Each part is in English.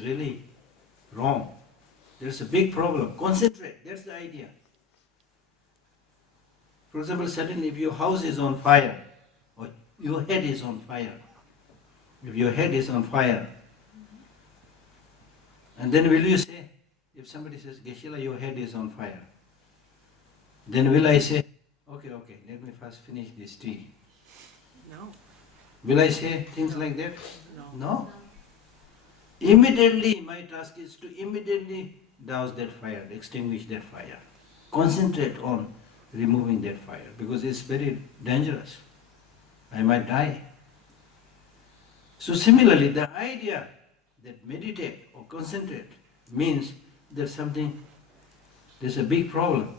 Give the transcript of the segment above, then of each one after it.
really wrong. There's a big problem. Concentrate, that's the idea. For example, suddenly if your house is on fire, or your head is on fire, if your head is on fire, and then will you say, if somebody says, Geshe, your head is on fire, then will I say, okay, let me first finish this tea? No. Will I say things like that? No. No. Immediately, my task is to immediately douse that fire, extinguish that fire. Concentrate on removing that fire, because it's very dangerous. I might die. So similarly, the idea that meditate or concentrate means there's a big problem.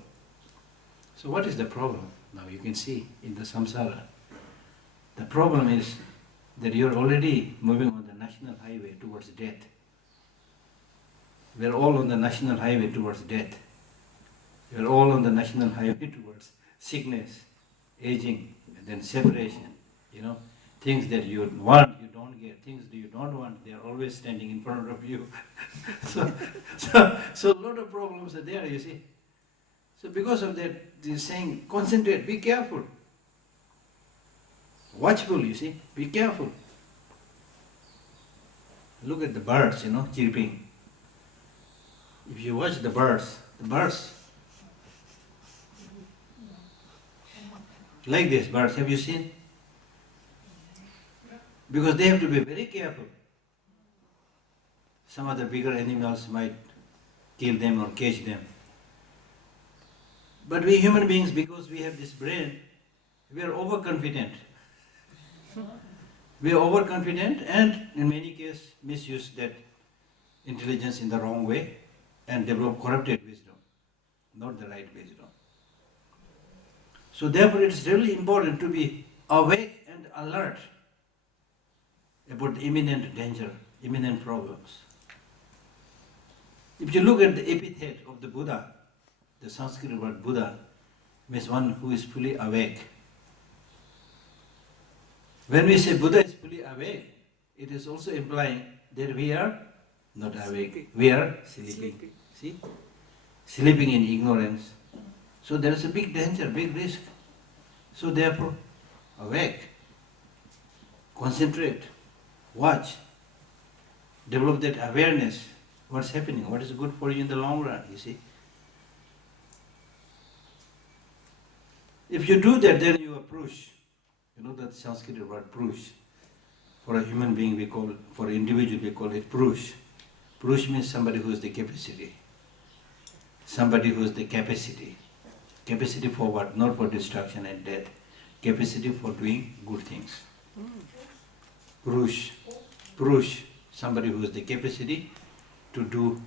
So what is the problem? Now you can see in the samsara. The problem is that you're already moving on the national highway towards death. We're all on the national highway towards death. We're all on the national highway towards sickness, aging, and then separation. Things that you want, you don't get. Things that you don't want, they are always standing in front of you. so a lot of problems are there, you see. So because of that, they're saying, concentrate, be careful. Watchful, you see, be careful. Look at the birds, chirping. If you watch the birds, like this birds, have you seen? Because they have to be very careful. Some other bigger animals might kill them or catch them. But we human beings, because we have this brain, we are overconfident. We are overconfident and in many cases misuse that intelligence in the wrong way and develop corrupted wisdom, not the right wisdom. So therefore it's really important to be awake and alert about the imminent danger, imminent problems. If you look at the epithet of the Buddha, the Sanskrit word Buddha means one who is fully awake. When we say Buddha is fully awake, it is also implying that we are not awake, we are sleeping. See? Sleeping in ignorance. So there is a big danger, big risk. So therefore, awake, concentrate, watch, develop that awareness, what's happening, what is good for you in the long run, you see. If you do that, then you are Purush. You know that Sanskrit word Purush. For a human being we call, for an individual we call it Purush. Purush means somebody who has the capacity. Somebody who has the capacity. Capacity for what? Not for destruction and death. Capacity for doing good things. Purush. Purush. Somebody who has the capacity to do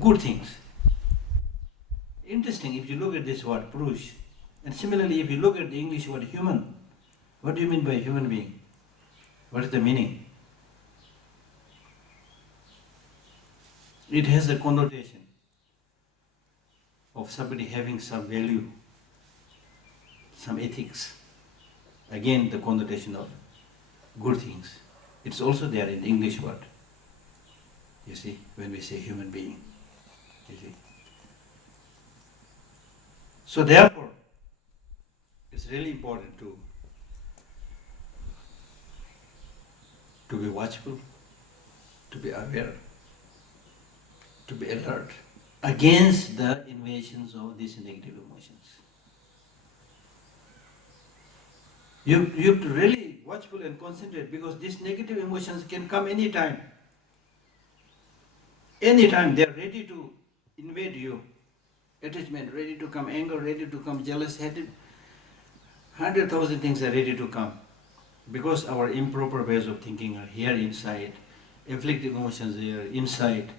good things. Interesting, if you look at this word Purush, and similarly if you look at the English word human, what do you mean by human being? What is the meaning? It has a connotation of somebody having some value, some ethics. Again, the connotation of good things. It's also there in the English word. You see, when we say human being. You see. So therefore, it's really important to be watchful, to be aware, to be alert against the invasions of these negative emotions. You have to really watchful and concentrate, because these negative emotions can come anytime. Anytime they are ready to invade you. Attachment ready to come, anger ready to come, jealous, hatred, 100,000 things are ready to come. Because our improper ways of thinking are here inside, afflictive emotions are here inside,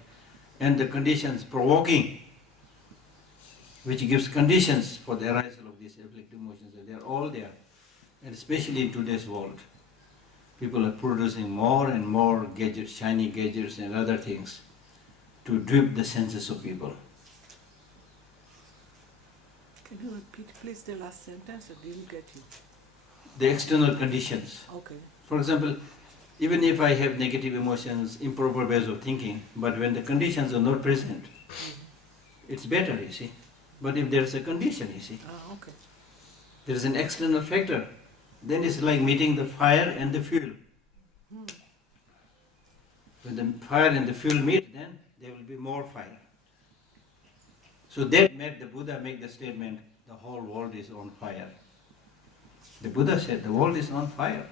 and the conditions provoking, which gives conditions for the arisal of these afflictive emotions, they are all there. And especially in today's world, people are producing more and more gadgets, shiny gadgets and other things to dupe the senses of people. Can you repeat please the last sentence? I didn't get you. The external conditions. Okay. For example, Even if I have negative emotions, improper ways of thinking, but when the conditions are not present, it's better, you see. But if there's a condition, you see, Ah, okay. there is an external factor, then it's like meeting the fire and the fuel. When the fire and the fuel meet, then there will be more fire. So that made the Buddha make the statement, the whole world is on fire. The Buddha said, the world is on fire.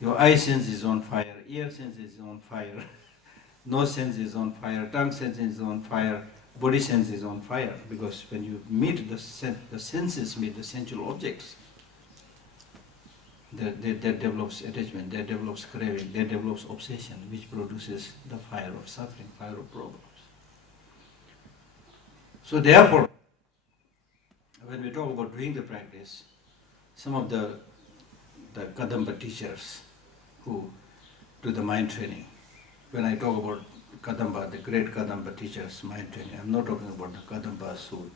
Your eye sense is on fire, ear sense is on fire, nose sense is on fire, tongue sense is on fire, body sense is on fire. Because when you meet the senses meet the sensual objects, that develops attachment, that develops craving, that develops obsession, which produces the fire of suffering, fire of problems. So therefore, when we talk about doing the practice, some of the Kadamba teachers who do the mind training, when I talk about Kadamba, the great Kadamba teachers, mind training, I'm not talking about the Kadambas who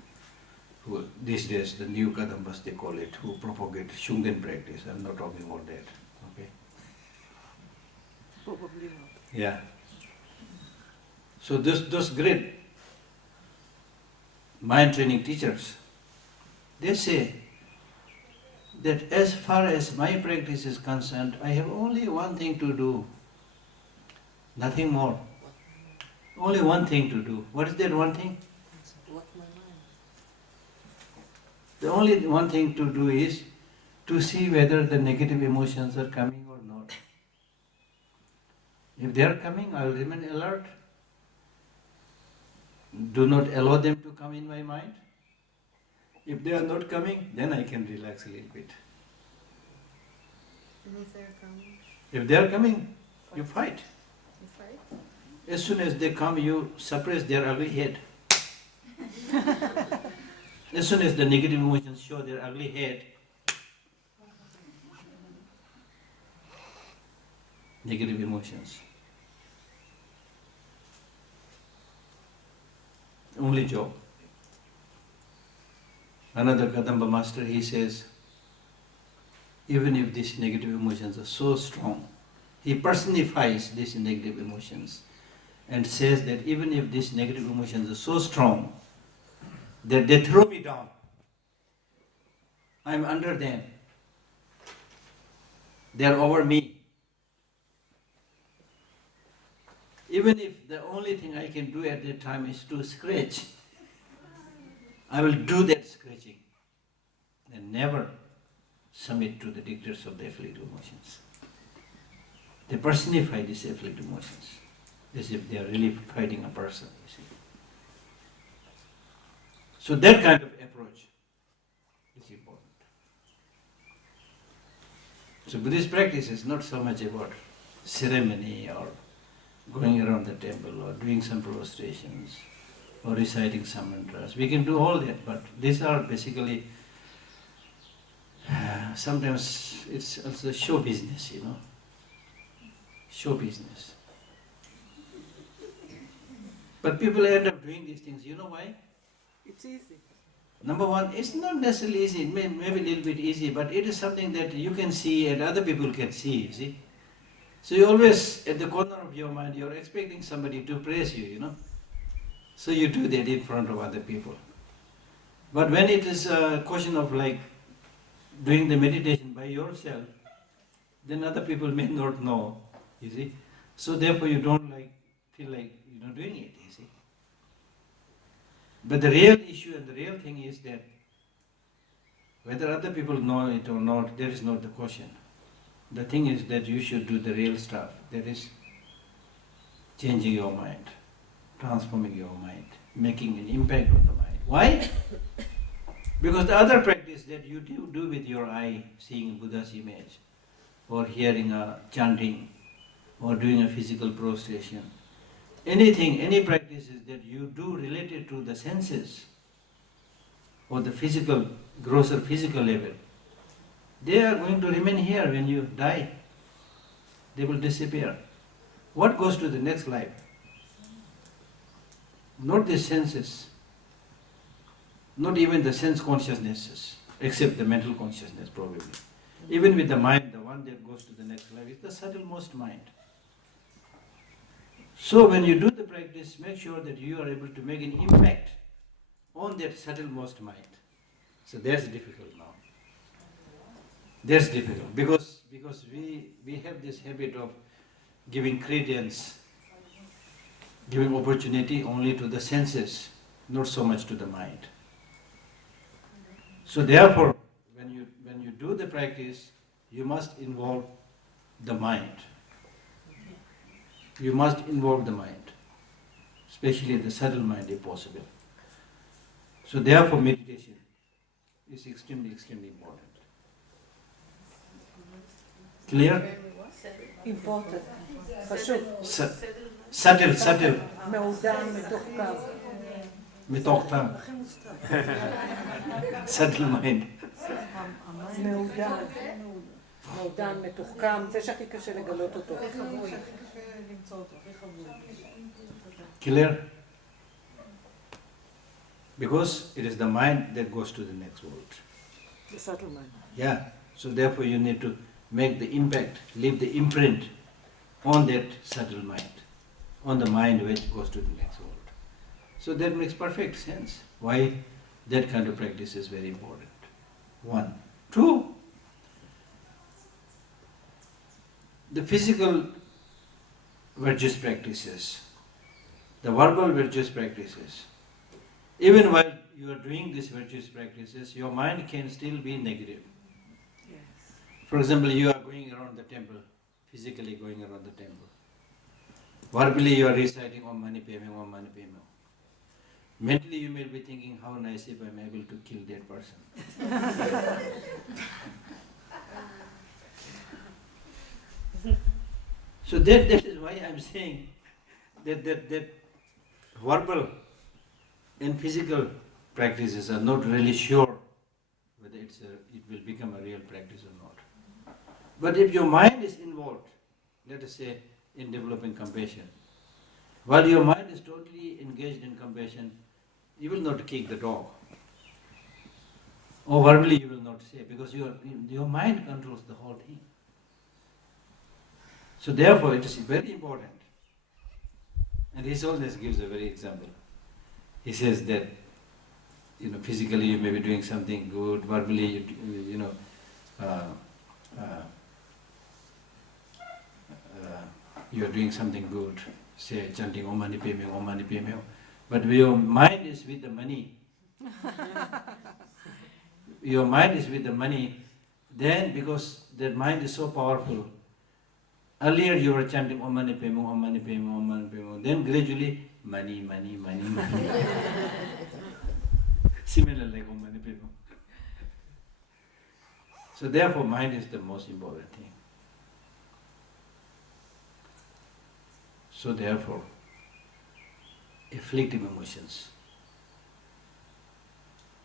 these days, the new Kadambas they call it, who propagate Shungen practice. I'm not talking about that. Okay? Probably not. Yeah. So those great mind training teachers, they say that as far as my practice is concerned, I have only one thing to do, nothing more. Only one thing to do. What is that one thing? What my mind. The only one thing to do is to see whether the negative emotions are coming or not. If they are coming, I will remain alert. Do not allow them to come in my mind. If they are not coming, then I can relax a little bit. And if they're coming, If they are coming, you fight. you fight? As soon as they come, you suppress their ugly head. As soon as the negative emotions show their ugly head, negative emotions. Only job. Another Kadamba master, he says, even if these negative emotions are so strong, he personifies these negative emotions and says that even if these negative emotions are so strong that they throw me down, I'm under them, they are over me. Even if the only thing I can do at that time is to scratch, I will do that scratching and never submit to the dictates of the afflictive emotions. They personify these afflictive emotions as if they are really fighting a person, you see. So that kind of approach is important. So Buddhist practice is not so much about ceremony or going around the temple or doing some prostrations or reciting some mantras. We can do all that, but these are basically, sometimes it's also show business, you know. Show business. But people end up doing these things, you know why? It's easy. Number one, it's not necessarily easy, it may maybe a little bit easy, but it is something that you can see and other people can see, you see. So you always, at the corner of your mind, you're expecting somebody to praise you, you know. So you do that in front of other people. But when it is a question of like doing the meditation by yourself, then other people may not know, you see. So therefore you don't feel like doing it, you see. But the real issue and the real thing is that whether other people know it or not, that is not the question. The thing is that you should do the real stuff, that is changing your mind, transforming your mind, making an impact on the mind. Why? Because the other practice that you do with your eye, seeing Buddha's image, or hearing a chanting, or doing a physical prostration, anything, any practices that you do related to the senses, or the physical, grosser physical level, they are going to remain here when you die. They will disappear. What goes to the next life? Not the senses, not even the sense consciousnesses, except the mental consciousness probably. Even with the mind, the one that goes to the next life is the subtlemost mind. So when you do the practice, make sure that you are able to make an impact on that subtlemost mind. So that's difficult now. That's difficult because we have this habit of giving credence, giving opportunity only to the senses, not so much to the mind. So therefore, when you do the practice, you must involve the mind. You must involve the mind, especially the subtle mind if possible. So therefore meditation is extremely, extremely important. Clear? Important. חשוב. Subtle, מעודן, מתוחכם. מתוך טעם. Subtle mind. מעודן. מעודן, מתוחכם. זה שהכי קשה לגלות אותו. Clear? Because it is the mind that goes to the next world. The subtle mind. Yeah. So therefore you need to make the impact, leave the imprint on that subtle mind, on the mind which goes to the next world. So that makes perfect sense. Why that kind of practice is very important. One. Two, the physical virtuous practices, the verbal virtuous practices, even while you are doing these virtuous practices, your mind can still be negative. Yes. For example, you are going around the temple, physically going around the temple. Verbally you are reciting Om Mani Padme Hum, Om Mani Padme Hum. Mentally you may be thinking, how nice if I am able to kill that person. So that is why I am saying that verbal and physical practices are not really sure whether it will become a real practice or not. But if your mind is involved, let us say in developing compassion, while your mind is totally engaged in compassion, you will not kick the dog. Or verbally you will not say, because your mind controls the whole thing. So therefore it is very important. And His Holiness gives a very example. He says that, physically you may be doing something good, verbally you are doing something good, say chanting Om Mani Padme Hum, Om Mani Padme Hum. But your mind is with the money. Your mind is with the money, then because that mind is so powerful, earlier you were chanting Om Mani Padme Hum, Om Mani Padme Hum, Om Mani Padme Hum, then gradually money, money, money, money. Similar like Om Mani Padme Hum. So therefore mind is the most important thing. So therefore, afflictive emotions,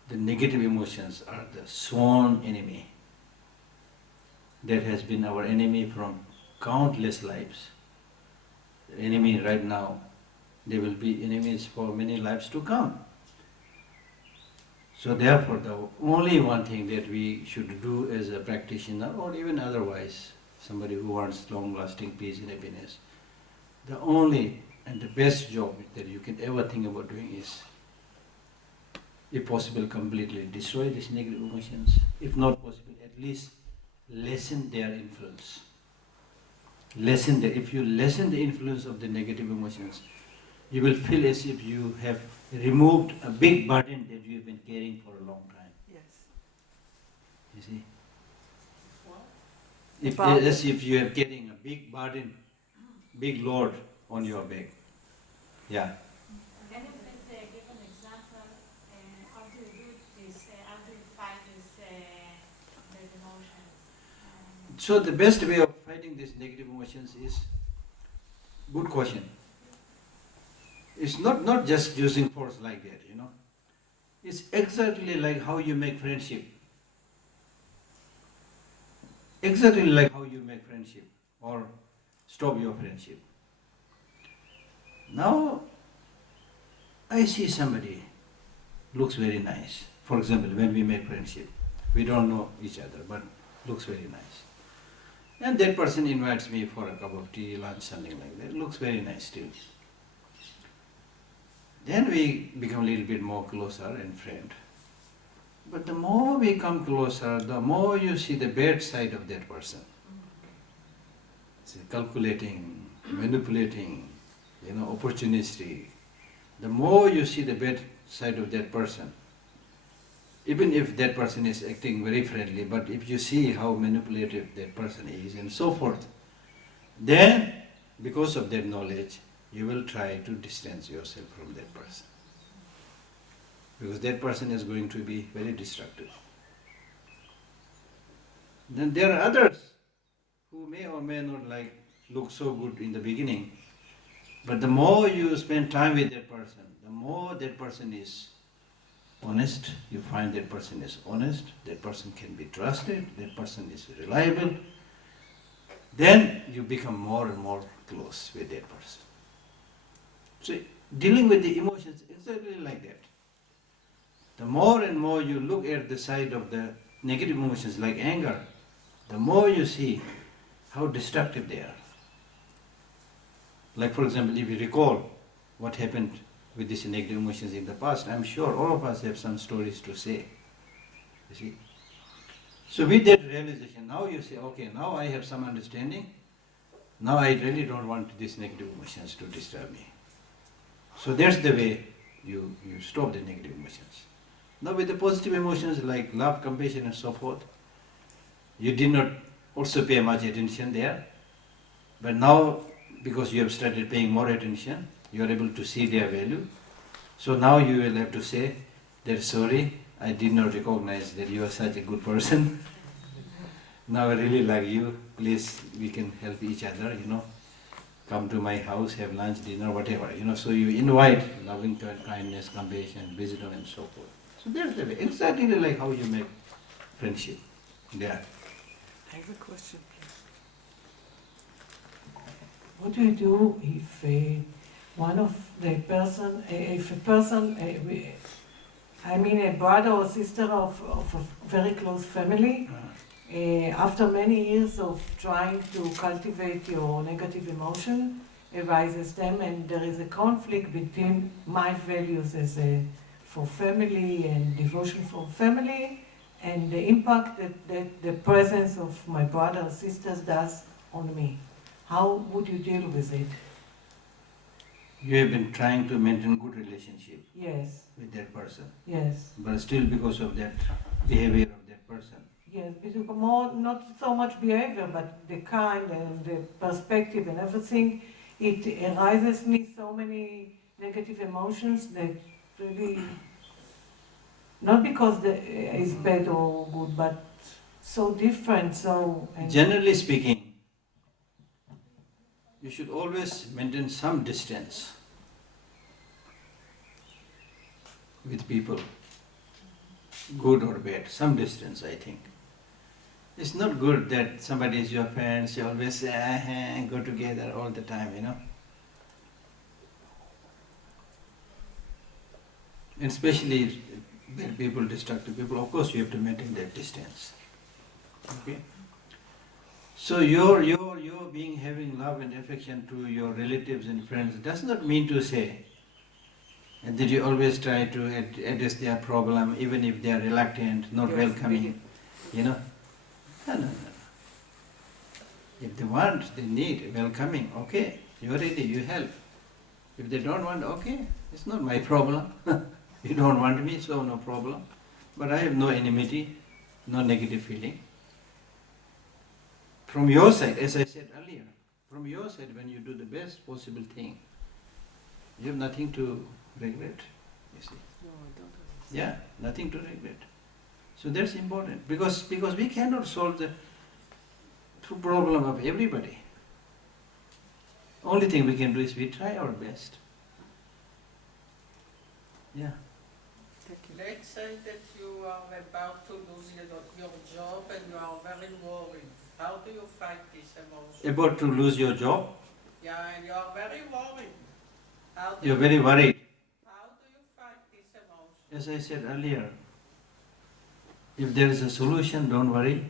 the negative emotions are the sworn enemy that has been our enemy from countless lives. The enemy right now, they will be enemies for many lives to come. So therefore, the only one thing that we should do as a practitioner, or even otherwise, somebody who wants long-lasting peace and happiness, the only and the best job that you can ever think about doing is, if possible, completely destroy these negative emotions. If not possible, at least lessen their influence. If you lessen the influence of the negative emotions, you will feel as if you have removed a big burden that you have been carrying for a long time. Yes. You see? Wow. As if you are carrying a big burden, big load on your back. Yeah. Can you please give an example? How do you do this? How do you fight this bad emotions? So the best way of fighting these negative emotions is, good question. It's not just using force like that, It's exactly like how you make friendship. Exactly like how you make friendship or stop your friendship. Now, I see somebody looks very nice. For example, when we make friendship, we don't know each other, but Looks very nice. And that person invites me for a cup of tea, lunch, something like that. Looks very nice still. Then we become a little bit more closer and friend. But the more we come closer, the more you see the bad side of that person. See, calculating, manipulating, opportunistic. The more you see the bad side of that person, even if that person is acting very friendly, but if you see how manipulative that person is and so forth, then because of that knowledge, you will try to distance yourself from that person. Because that person is going to be very destructive. Then there are others who may or may not look so good in the beginning, but the more you spend time with that person, the more that person is honest, you find that person is honest, that person can be trusted, that person is reliable, then you become more and more close with that person. So dealing with the emotions is exactly like that. The more and more you look at the side of the negative emotions like anger, the more you see how destructive they are. Like for example, if you recall what happened with these negative emotions in the past, I'm sure all of us have some stories to say. You see? So with that realization, now you say, okay, now I have some understanding. Now I really don't want these negative emotions to disturb me. So that's the way you stop the negative emotions. Now with the positive emotions like love, compassion and so forth, you did not also pay much attention there. But now, because you have started paying more attention, you are able to see their value. So now you will have to say that sorry, I did not recognize that you are such a good person. Now I really like you. Please, we can help each other, Come to my house, have lunch, dinner, whatever, So you invite loving kindness, compassion, wisdom and so forth. So that's the way. Exactly like how you make friendship. Yeah. I have a question, please. What do you do if one of the person, if a person, I mean a brother or sister of a very close family, after many years of trying to cultivate your negative emotion, arises them and there is a conflict between my values as for family and devotion for family and the impact that the presence of my brother or sisters does on me. How would you deal with it? You have been trying to maintain good relationship Yes, with that person, yes, but still because of that behavior of that person. yes. Because more, not so much behavior, but the kind and the perspective and everything, it arises me so many negative emotions that really, not because it's bad or good, but so different, so... And Generally speaking, you should always maintain some distance with people, good or bad, some distance, I think. It's not good that somebody is your friend, you always go together all the time, And especially bad people, destructive people, of course you have to maintain that distance. Okay? So your being having love and affection to your relatives and friends does not mean to say that you always try to address their problem even if they are reluctant, not welcoming, No. If they want, they need welcoming, okay, you are ready, you help. If they don't want, okay, it's not my problem. You don't want me, so no problem. But I have no enmity, no negative feeling. From your side, as I said earlier, from your side, when you do the best possible thing, you have nothing to regret, you see. No, I don't. Yeah, nothing to regret. So that's important, because we cannot solve the problem of everybody. Only thing we can do is we try our best. Yeah. Thank you. Let's say that you are about to lose your job and you are very worried. How do you fight this emotion? About to lose your job, Yeah, and you are very worried. you're very worried. How do you fight this emotion? As I said earlier, if there is a solution, don't worry.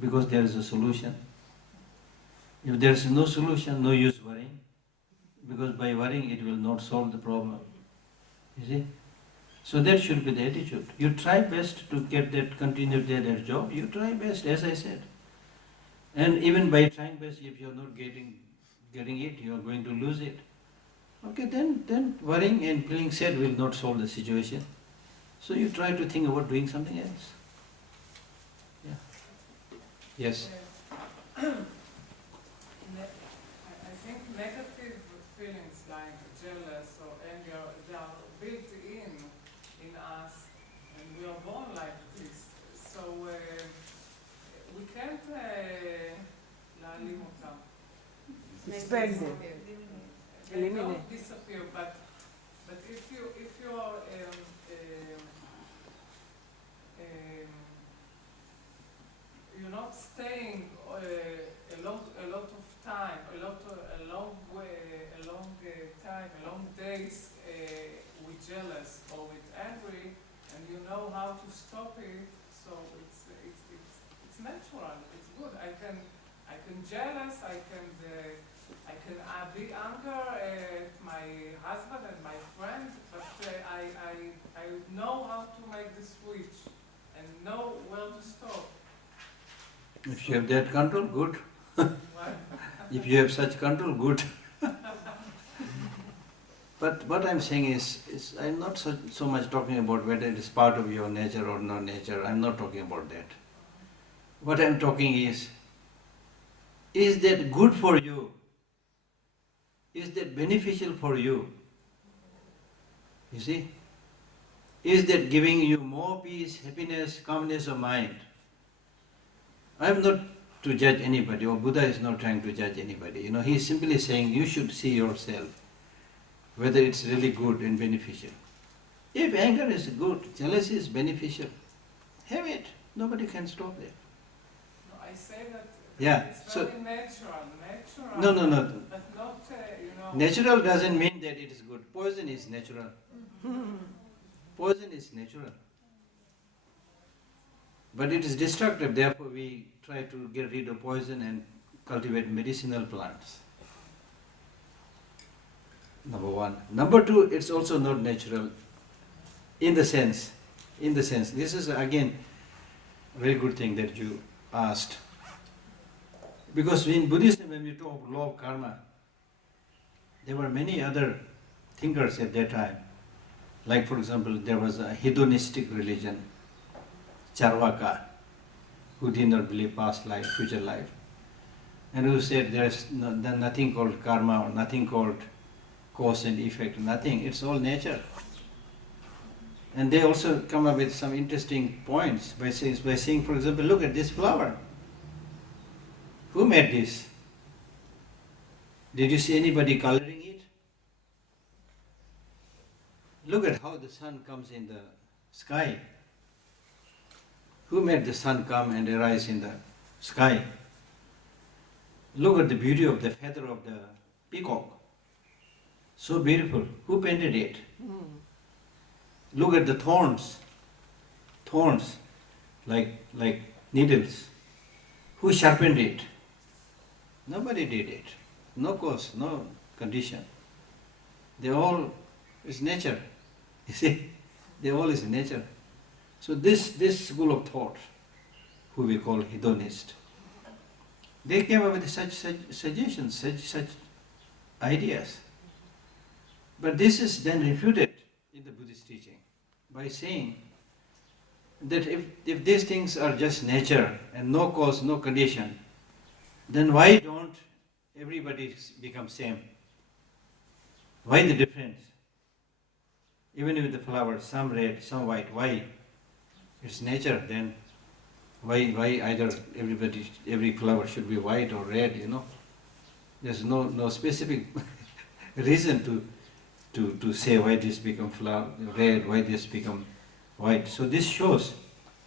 because there is a solution. If there is no solution, no use worrying, because by worrying it will not solve the problem. You see? So that should be the attitude. You try best to get that, continue that job, you try best, as I said. And even by trying best, if you are not getting it, you are going to lose it. Okay, then worrying and feeling sad will not solve the situation. So you try to think about doing something else. Yeah. Yes. I think negative feelings like jealous or anger, they are built in us, and we are born like this. So we can't להעלים אותם. Expel them. They Eliminate. don't disappear, but if you are you're not staying a lot of time, a long time, a long days with jealous or with angry, and you know how to stop it. So it's natural. It's good. I can jealous. I can be anger at my husband and my friend, but I know how to make the switch and know where to stop. If you have that control, good. What? If you have such control, good. But what I'm saying is I'm not so much talking about whether it is part of your nature or not nature. I'm not talking about that. What I'm talking is that good for you? Is that beneficial for you? You see? Is that giving you more peace, happiness, calmness of mind? I'm not to judge anybody, or Buddha is not trying to judge anybody. You know, he is simply saying you should see yourself, whether it's really good and beneficial. If anger is good, jealousy is beneficial, have it. Nobody can stop that. No, I say that Yeah, it's so- very natural. No. But not, Natural doesn't mean that it is good. Poison is natural. Poison is natural. But it is destructive, therefore we try to get rid of poison and cultivate medicinal plants. Number one. Number two, it's also not natural in the sense, this is again a very good thing that you asked. Because in Buddhism, when we talk of law of karma, there were many other thinkers at that time. Like for example, there was a hedonistic religion, Charvaka, who did not believe past life, future life, and who said there's nothing called karma or nothing called cause and effect, nothing, it's all nature. And they also come up with some interesting points by saying, for example, look at this flower. Who made this? Did you see anybody coloring it? Look at how the sun comes in the sky. Who made the sun come and arise in the sky? Look at the beauty of the feather of the peacock. So beautiful. Who painted it? Look at the thorns, like needles. Who sharpened it? Nobody did it. No cause, no condition. They all is nature. You see, they all is nature. So this school of thought, who we call hedonist, they came up with such suggestions, such ideas. But this is then refuted in the Buddhist teaching by saying that if these things are just nature and no cause, no condition, then why don't everybody become same? Why the difference? Even with the flowers, some red, some white, why? It's nature, then why either every flower should be white or red, you know? There's no specific reason to say why this become flower red, why this become white. So this shows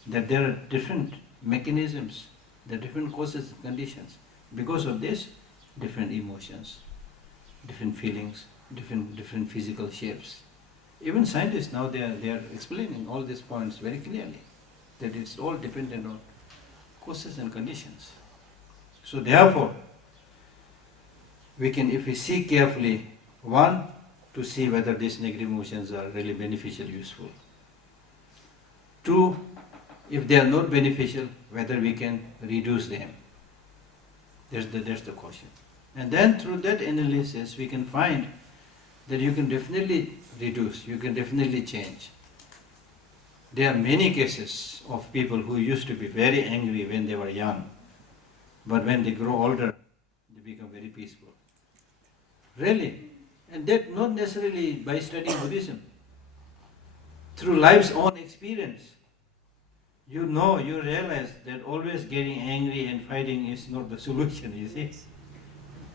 that there are different mechanisms, there are different causes and conditions. Because of this, different emotions, different feelings, different physical shapes. Even scientists now they are explaining all these points very clearly, that it's all dependent on causes and conditions. So therefore, we can, if we see carefully, one, to see whether these negative emotions are really beneficial, useful. Two, if they are not beneficial, whether we can reduce them. That's the question. And then through that analysis, we can find that you can definitely reduce, you can definitely change. There are many cases of people who used to be very angry when they were young, but when they grow older, they become very peaceful. Really. And that not necessarily by studying Buddhism. Through life's own experience, you realize that always getting angry and fighting is not the solution, you see.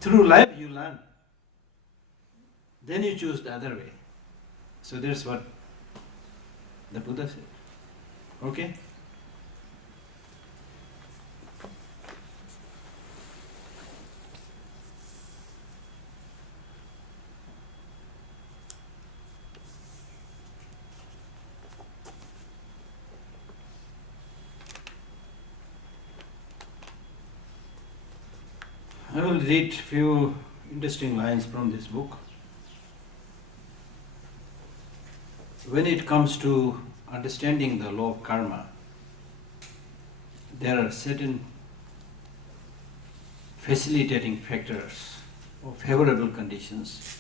Through life you learn. Then you choose the other way. So that's what the Buddha said. Okay? I will read few interesting lines from this book. When it comes to understanding the law of karma, there are certain facilitating factors or favorable conditions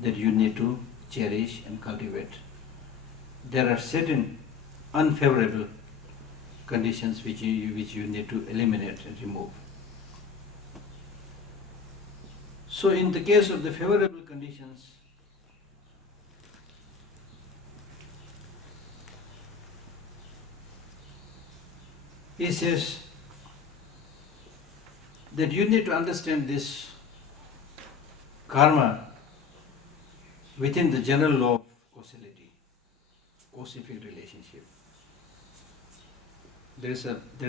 that you need to cherish and cultivate. There are certain unfavorable conditions which you need to eliminate and remove. So in the case of the favorable conditions, he says that you need to understand this karma within the general law of causality, cause-effect relationship. There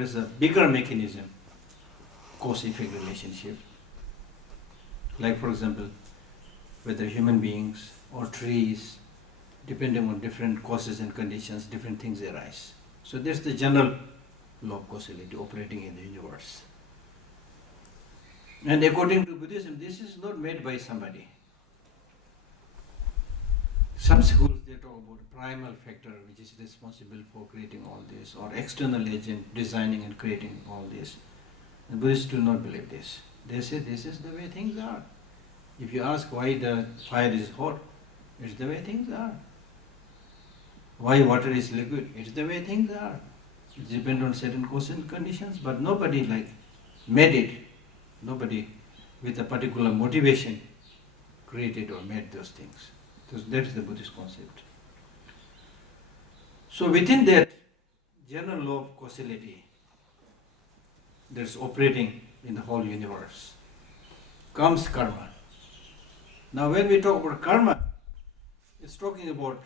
is a bigger mechanism, cause-effect relationship. Like for example, whether human beings or trees, depending on different causes and conditions, different things arise. So there's the general law of causality operating in the universe. And according to Buddhism, this is not made by somebody. Some schools, they talk about primal factor which is responsible for creating all this, or external agent designing and creating all this. And Buddhists do not believe this. They say this is the way things are. If you ask why the fire is hot, it's the way things are. Why water is liquid, it's the way things are. It depends on certain causes and conditions, but nobody made it. Nobody with a particular motivation created or made those things. So that's the Buddhist concept. So within that general law of causality that's operating in the whole universe comes karma. Now when we talk about karma, it's talking about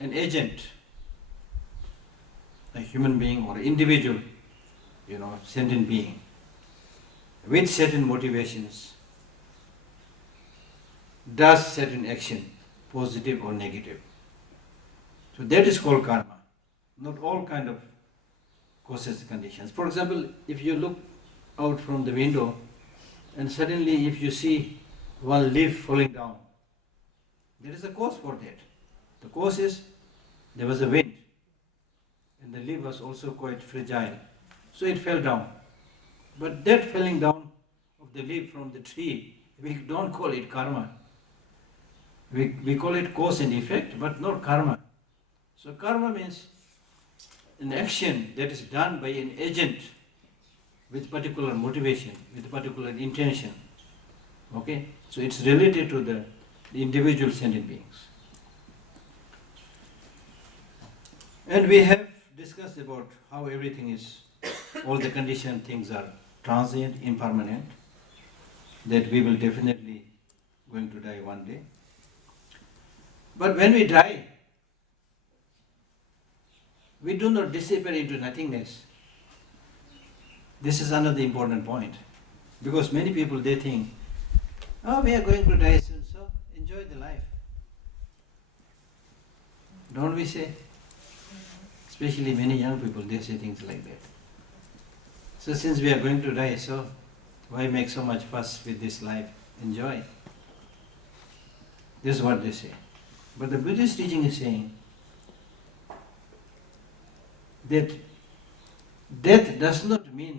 an agent, a human being or individual, sentient being, with certain motivations, does certain action, positive or negative. So that is called karma. Not all kind of causes and conditions. For example, if you look out from the window and suddenly if you see one leaf falling down, there is a cause for that. The cause is there was a wind and the leaf was also quite fragile, so it fell down. But that falling down of the leaf from the tree, we don't call it karma. We call it cause and effect, but not karma. So karma means an action that is done by an agent with particular motivation, with particular intention. Okay? So it's related to the individual sentient beings. And we have discussed about how everything is, all the conditioned things are transient, impermanent, that we will definitely going to die one day. But when we die, we do not disappear into nothingness. This is another important point. Because many people, they think, oh, we are going to die soon, so enjoy the life. Don't we say? Especially many young people, they say things like that. So since we are going to die, so why make so much fuss with this life? Enjoy. This is what they say. But the Buddhist teaching is saying that death does not mean